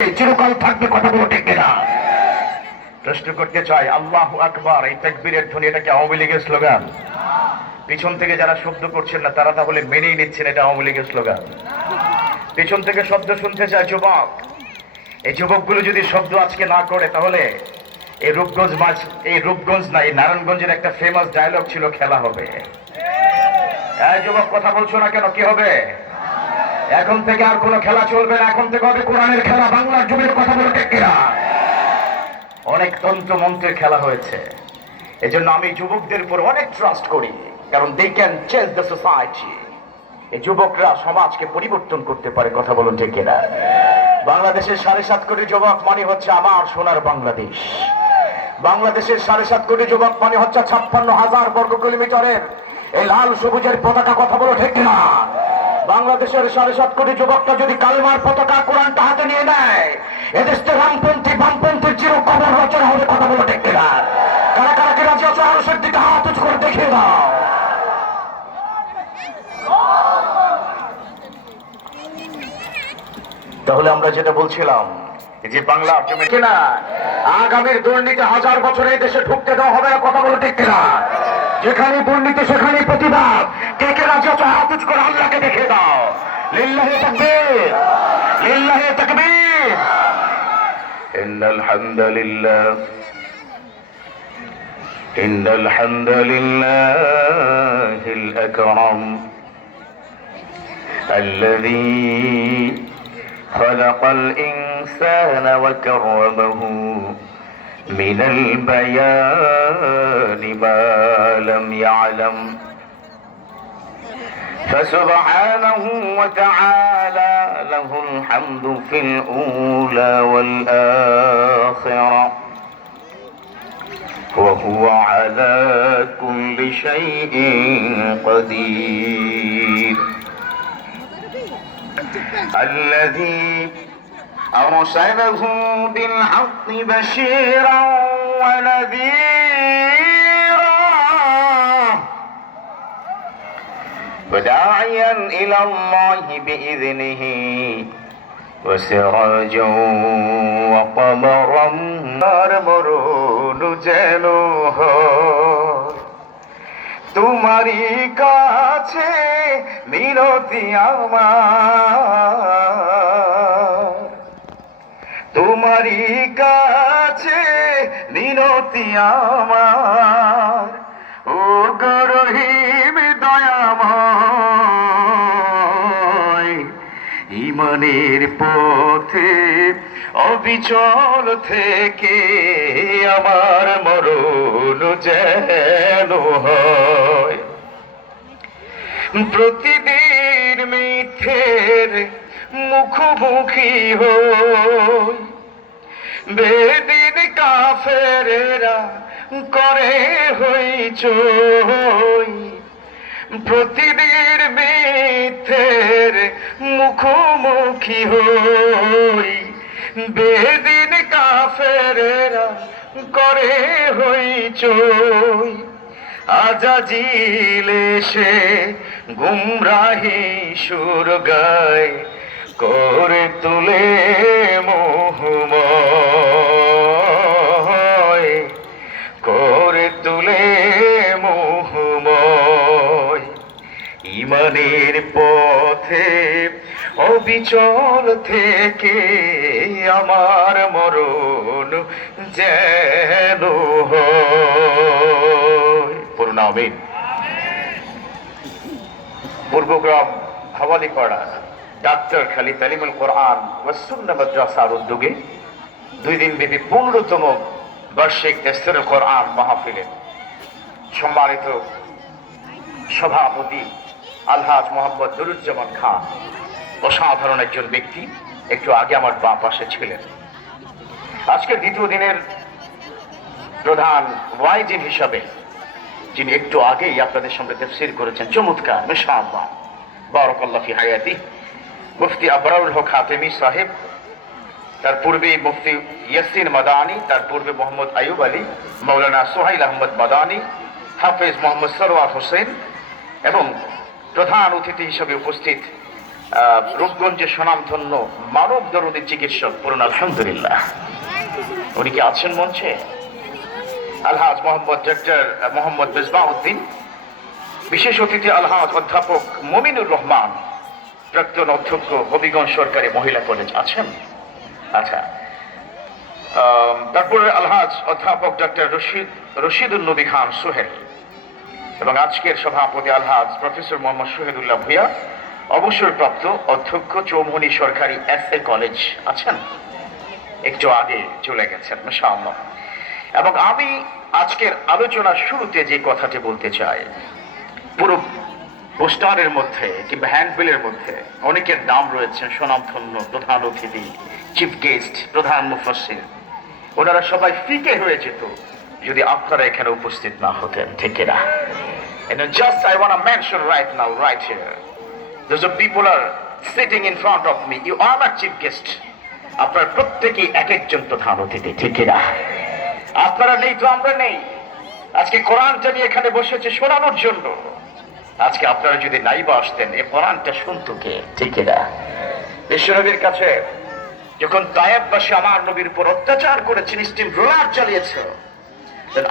চিরকাল থাকবে, কথা বলো ঠিক কিনা? প্রশ্ন করতে চাই, আল্লাহু আকবার এই তাকবীরের ধ্বনি এটা কি আওয়ামী লীগের স্লোগান? পিছন থেকে যারা শব্দ করছেন না তারা তাহলে মেনেই নিচ্ছেন এটা আওয়ামী লীগের স্লোগান। পিছন থেকে শব্দ শুনতে চায় যুবক, এই যুবকগুলো যদি শব্দ আজকে না করে তাহলে এই রূপগঞ্জ না, এই নারায়ণগঞ্জের একটা ফেমাস ডায়লগ ছিল, খেলা হবে। যুবক কথা বলছো না কেন? কি হবে? এখন থেকে আর কোনো খেলা চলবে না, এখন থেকে হবে কোরআনের খেলা, বাংলার জমির, কথা বলে ঠিক কিনা? অনেক তন্ত্র মন্ত্রের খেলা হয়েছে, এজন্য আমি যুবকদের উপর অনেক ট্রাস্ট করি, কারণ they can change the society. এই যুবকরা সমাজকে পরিবর্তন করতে পারে, কথা বলুন ঠিক কিনা? বাংলাদেশের 7.5 কোটি যুবক মানে হচ্ছে আমার সোনার বাংলাদেশ। বাংলাদেশের 7.5 কোটি যুবক মানে হচ্ছে 56,000 বর্গ কিলোমিটারের এই লাল সবুজের পতাকা, কথা বলো ঠিক কিনা? বাংলাদেশের 7.5 কোটি যুবকটা যদি কালেমার পতাকা কোরআনটা হাতে নিয়ে নেয়, এদেশ থেকে বামপন্থীর চির কবর রচনা হবে, কথা বলো ঠিক কিনা? কারা কারা কি রাজি আছো? মানুষের দিকে হাত উঁচু করে দেখিয়ে দাও। তাহলে আমরা যেটা বলছিলাম যে বাংলার জমি কিনা আগামীর দুর্নীতি 1000 বছরে এই দেশে ঢুকতে দেওয়া হবে না, কথা বলো ঠিক কিনা? যেখানে দুর্নীতি সেখানে প্রতিবাদ। কে কে রাজি আছো? হাত উঁচু করে আল্লাহকে দেখে দাও। লিল্লাহি তাকবীর, লিল্লাহি তাকবীর। ইন্নাল হামদুলিল্লাহিল আকরাম الذي خلق الإنسان وكرمه من البيان ما لم يعلم فسبحانه وتعالى له الحمد في الأولى والآخرة وهو على كل شيء قدير الذي أرسله بالحق بشيرا ونذيرا وداعيا إلى الله بإذنه وسراجا وقمرا মরণ যেন তোমারই কাছে মিনতি আমার, তোমারই কাছে মিনতি আমার, ও গো রহিম দয়াময়, ইমানের পথে অবিচল থেকে আমার মরণ যেন হয়। প্রতিদিন মিথ্যের মুখোমুখি হই, বেদিন কাফেরেরা করে হইচই। প্রতিদিন মিথ্যের মুখোমুখি হই, বেদিন কাফেরেরা করে হইচই। আজাজিল এসে গুমরাহি সুর গায়, করে তুলে মোহময়, করে তুলে মোহময়। ইমানের পথে অবিচল থেকে আমার মরণ যেন হয়। পূর্ণ আমিন। পূর্বগ্রাম হাওয়ালিপাড়া ডাক্তার খালি তালিমুল কোরআন ওয়া সুন্নাহ মাদ্রাসার উদ্যোগে 2 দিন ব্যাপী 15তম বার্ষিক তাফসীরুল কোরআন মাহফিলের সম্মানিত সভাপতি আলহাজ মোহাম্মদ নুরুজ্জামান খান, অসাধারণ একজন ব্যক্তি, একটু আগে আমার বাঁ পাশে ছিলেন। আজকের দ্বিতীয় দিনের প্রধান ওয়াইজিন হিসাবে যিনি একটু আগেই আপনাদের সামনে তাফসীর করেছেন, চমৎকার, মাশাআল্লাহ, বারাকাল্লাহু ফি হায়াতি, মুফতি আবরারুল হক খাতেমি সাহেব, তার পূর্বে মুফতি ইয়াসিন মাদানী, তার পূর্বে মোহাম্মদ আইয়ুব আলী, মাওলানা সোহাইল আহমদ মাদানী, হাফেজ মোহাম্মদ সরওয়ার হোসেন এবং প্রধান অতিথি হিসেবে উপস্থিত রূপগঞ্জের স্বনামধন্য মানব দরদী চিকিৎসক পড়ুন আলহামদুলিল্লাহ। উনি কি আছেন মঞ্চে? আলহাজ মোহাম্মদ ডক্টর মোহাম্মদ মিসবাউদ্দিন, বিশেষ অতিথি আলহাজ অধ্যাপক মমিনুর রহমান, প্রাক্তন অধ্যক্ষ হবিগঞ্জ সরকারি মহিলা কলেজ আছেন? আচ্ছা, তারপরে আলহাজ অধ্যাপক ডক্টর রশিদুল নবী খান সোহেল এবং আজকের সভাপতি আলহাজ প্রফেসর মোহাম্মদ শহীদুল্লাহ ভূঁইয়া, অবসরপ্রাপ্ত অধ্যক্ষ চৌমুহনী সরকারি এসএ কলেজ আছেন, একটু আগে চলে গেছেন মাশাআল্লাহ। এবং আমি আজকের আলোচনার শুরুতে যে কথাটি বলতে চাই, পুরো পোস্টারের মধ্যে কিংবা হ্যান্ডবিলের মধ্যে অনেকের নাম রয়েছে, স্বনামধন্য প্রধান অতিথি, চিফ গেস্ট, প্রধান মুফাসসির, ওনারা সবাই ফিকে হয়ে যেত যদি আপনারা এখানে উপস্থিত না হতেন, ঠিক না? And just I want to mention right now, right here, those of people are sitting in front of me, you are my chief guest. আপনারা প্রত্যেকেই এক একজন প্রধান অতিথি, ঠিক না? আপনারা নেই তো আমরা নেই। আজকে কোরআনটা নিয়ে এখানে বসেছে শোনানোর জন্য। আজকে আপনারা যদি নাই বা আসতেন, এই কোরআনটা শুনতো কে, ঠিক না? বিশ্বনবীর কাছে যখন তায়েববাসী আমার নবীর উপর অত্যাচার করেছেন, স্টিম রোলার চালিয়েছে,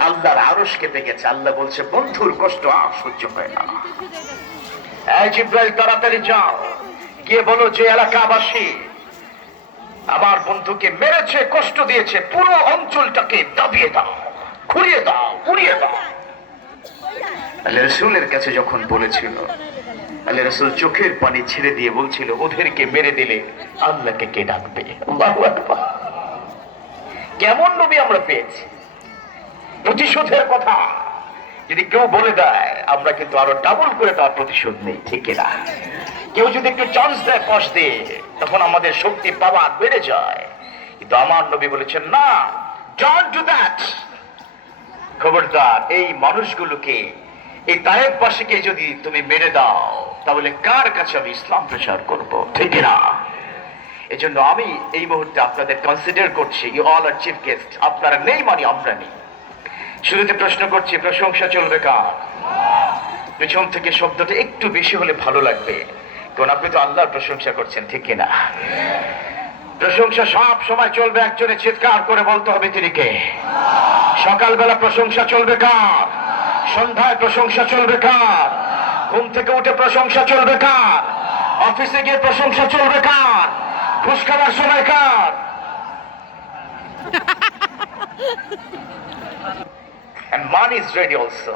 আল্লাহর আরশ কেঁপে গেছে। আল্লাহ বলছে বন্ধুর কষ্ট আর সহ্য হয় না, এই জিব্রাইল তাড়াতাড়ি যাও, গিয়ে বলো যে এলাকাবাসী আমার বন্ধুকে মেরেছে, কষ্ট দিয়েছে, পুরো অঞ্চলটাকে দাবিয়ে দাও, ঘুরিয়ে দাও, উড়িয়ে দাও। আল্লাহ রাসূলের কাছে যখন বলেছিল, আল্লাহ রাসূল চোখের পানি ছেড়ে দিয়ে বলছিল, ওদেরকে মেরে দিলে আল্লাহকে কে ডাকবে? আল্লাহু আকবার। কেমন নবী আমরা পেয়েছি! প্রতিশোধের কথা যদি কেউ বলে দেয়, আমরা কিন্তু আরো ডাবল করে তার প্রতিশোধ নেই, ঠিক না? কেউ যদি একটু চান্স দেয় পাশ দিয়ে, তখন আমাদের শক্তি পাওয়ার বেড়ে যায়। কিন্তু আমার নবী বলেছেন না, ডোন্ট ডু দ্যাট। খবরদার, এই মানুষগুলোকে, এই তায়েববাসীকে যদি তুমি মেরে দাও, তাহলে কার কাছে আমি ইসলাম প্রচার করব, ঠিক না? এজন্য আমি এই মুহূর্তে আপনাদের কনসিডার করছি, you all are chief guest. আপনারা নেই মানে আমরা নেই। শুরুতে প্রশ্ন করছি, প্রশংসা চলবে কার? পেছন থেকে শব্দটা একটু বেশি হলে ভালো লাগবে, কারণ আপনি তো আল্লাহর প্রশংসা করছেন, ঠিক কিনা? প্রশংসা সব সময় চলবে একজনের, চিৎকার করে বলতে হবে তিনি কে। সকালবেলা প্রশংসা চলবে কার? সন্ধ্যায় প্রশংসা চলবে কার? ঘুম থেকে উঠে প্রশংসা চলবে কার? অফিসে গিয়ে প্রশংসা চলবে কার? ঘুষ খাওয়ার সময় কার? And money is ready also.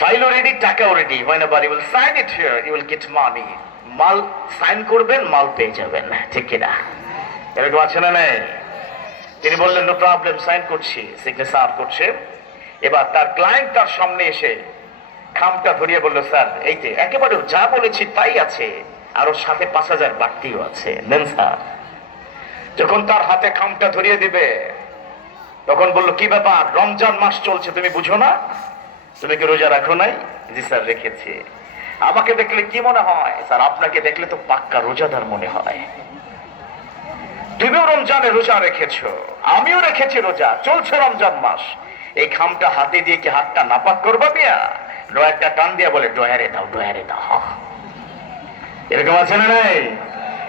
File already, টাকা already. Whenever you will sign it here, you will get money. মাল সাইন করবেন, মাল পেয়ে যাবেন, ঠিক কিনা? এরকম আছে না নাই? তিনি বললেন নো প্রবলেম, সাইন করছি, সিগনেচার করছে। এবার তার ক্লায়েন্ট তার সামনে এসে খামটা ধরিয়ে বলল, স্যার এই যে একেবারে যা বলেছি তাই আছে, আরো সাথে 5,000 বাড়তিও আছে, নেন স্যার। যখন তার হাতে খামটা ধরিয়ে দিবে, তখন বলল, কি ব্যাপার, রমজান মাস চলছে, তুমি বুঝো না? তুমি কি রোজা রাখো নাই? জি স্যার রেখেছি। আমাকে দেখলে কি মনে হয়? স্যার আপনাকে দেখলে তো পাক্কা রোজাদার মনে হয়। তুমিও রমজানে রোজা রেখেছো, আমিও রেখেছি রোজা, চলছে রমজান মাস। এই খামটা হাতে দিয়ে কি হাতটা নাপাক করবা মিয়া? ডয়ারটা টান দিয়ে বলে, ডয়ারে দাও, ডয়ারে দাও। এরকম আছে না নাই?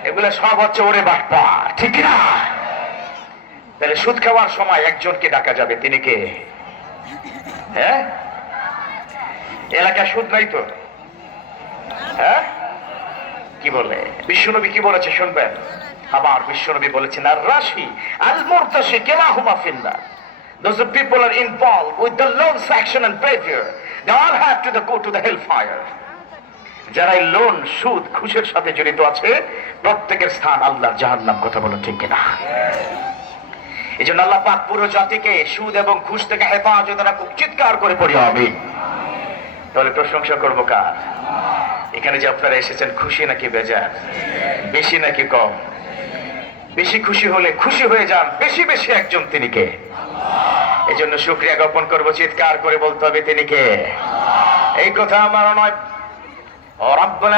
এগুলো সব হচ্ছে ওরে বাটপা, ঠিক না? তাহলে সুদ খাওয়ার সময় একজনকে ডাকা যাবে, তিনি কে? হ্যাঁ, এলাকায় সুদ নাই তো? হ্যাঁ, কি বলে বিশ্বনবী? কি বলেছে শুনবেন? আমার বিশ্বনবী বলেছেন, আর রাশি আল মুরতাশি কিলাহুমা ফিন্নার। Those people are involved with the loans action and behavior, they all have to go to the hellfire. যারা এই লোন, সুদ, ঘুষের সাথে জড়িত আছে, প্রত্যেকের স্থান আল্লাহর জাহান্নাম। কথা বলেন ঠিক কিনা? এই জন্য আল্লাহ পাক পুরো জাতিকে সুদ এবং ঘুষ থেকে হেফাজত রাখুক, চিৎকার করে পড়ি আমিন। তাহলে প্রশংসা করবো কার? এখানে যে আপনারা এসেছেন, খুশি নাকি বেজার? বেশি নাকি কম? বেশি খুশি হলে খুশি হয়ে যান, বেশি বেশি একজন, তিনি কে? এই জন্য শুকরিয়া জ্ঞাপন করবো, চিৎকার করে বলতে হবে তিনি কে। এই কথা আমার নয়, রব্বানা